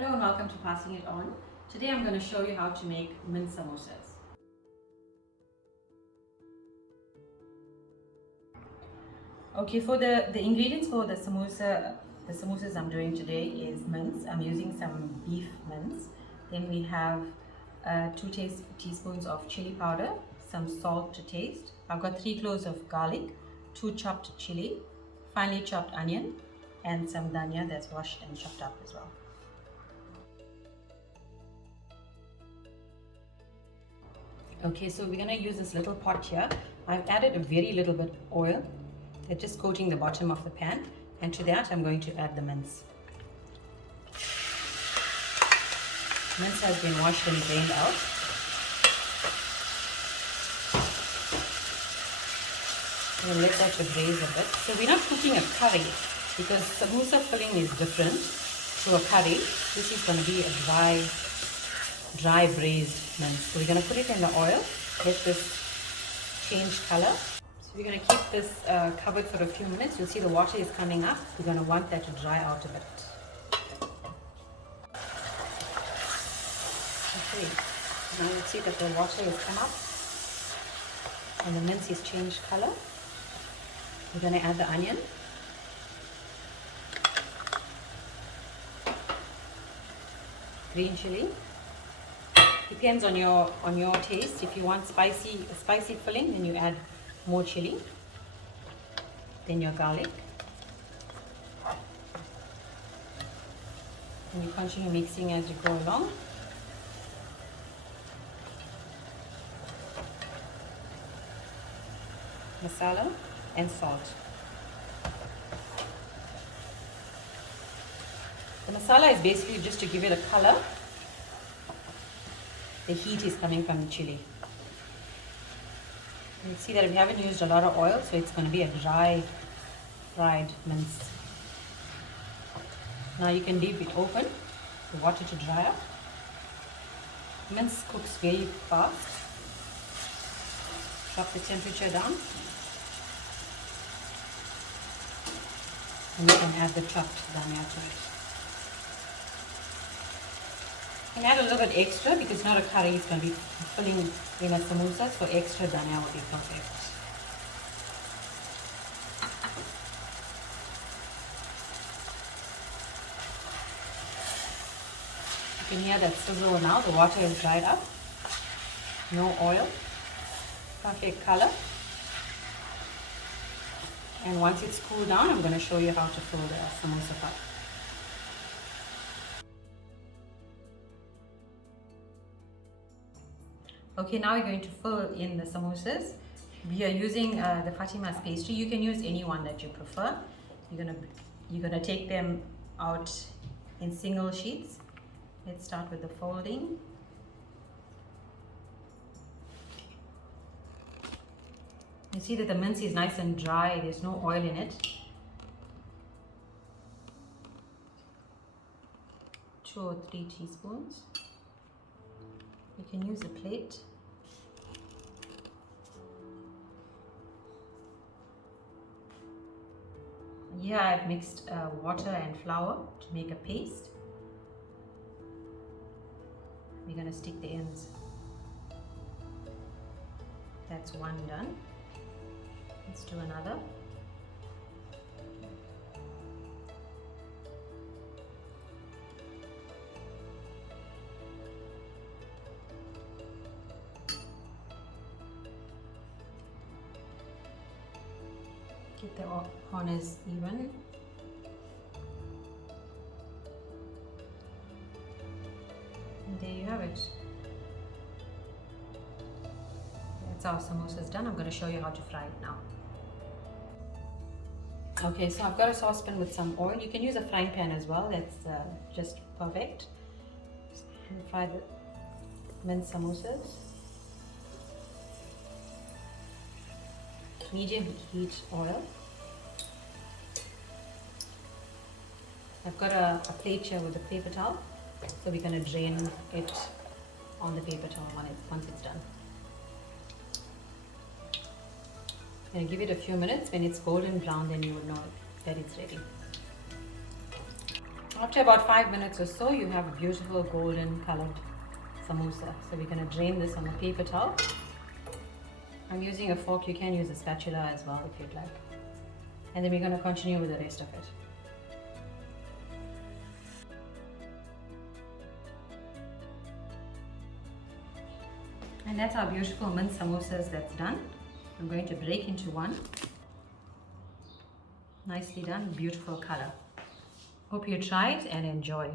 Hello and welcome to Passing It On. Today I'm going to show you how to make mince samosas. Okay, for the ingredients for the samosas I'm doing today is mince. I'm using some beef mince. Then we have 2 teaspoons of chili powder, some salt to taste. I've got 3 cloves of garlic, 2 chopped chili, finely chopped onion, and some dhania that's washed and chopped up as well. Okay, so we're going to use this little pot here. I've added a very little bit of oil. They're just coating the bottom of the pan, and to that I'm going to add the mince. Mince has been washed and drained out. And let that braise a bit. So we're not cooking a curry because samosa filling is different to a curry. This is going to be a dry braised mince. So we're going to put it in the oil, let this change color. So we're going to keep this covered for a few minutes. You'll see the water is coming up. We're going to want that to dry out a bit. Okay, now you'll see that the water has come up and the mince is changed color. We're going to add the onion. Green chili. Depends on your taste. If you want spicy filling, then you add more chili. Then your garlic. And you continue mixing as you go along. Masala and salt. The masala is basically just to give it a color. The heat is coming from the chili. You see that we haven't used a lot of oil, so it's going to be a dry fried mince. Now you can leave it open, the water to dry up. Mince cooks very fast. Drop the temperature down. And you can add the chopped dhania to it. You can add a little bit extra because it's not a curry, it's going to be filling in a samosa, so extra dhania will be perfect. You can hear that sizzle now, the water is dried up, no oil, perfect color. And once it's cooled down, I'm going to show you how to fill the samosa pot. Okay, now we're going to fill in the samosas. We are using the Samoosa Pastry. You can use any one that you prefer. You're gonna take them out in single sheets. Let's start with the folding. You see that the mince is nice and dry. There's no oil in it. 2 or 3 teaspoons. You can use a plate. Here I've mixed water and flour to make a paste. We're going to stick the ends. That's one done. Let's do another. Get the corners even. And there you have it. That's our samosas done. I'm going to show you how to fry it now. Okay, so I've got a saucepan with some oil. You can use a frying pan as well. That's just perfect. Fry the mince samosas. Medium heat oil. I've got a plate here with a paper towel, so we're going to drain it on the paper towel once it's done. I'm going to give it a few minutes. When it's golden brown, then you will know that it's ready. After about 5 minutes or so, you have a beautiful golden colored samosa. So we're going to drain this on a paper towel. I'm using a fork. You can use a spatula as well if you'd like. And then we're going to continue with the rest of it. And that's our beautiful mince samosas that's done. I'm going to break into one. Nicely done, beautiful color. Hope you try it and enjoy.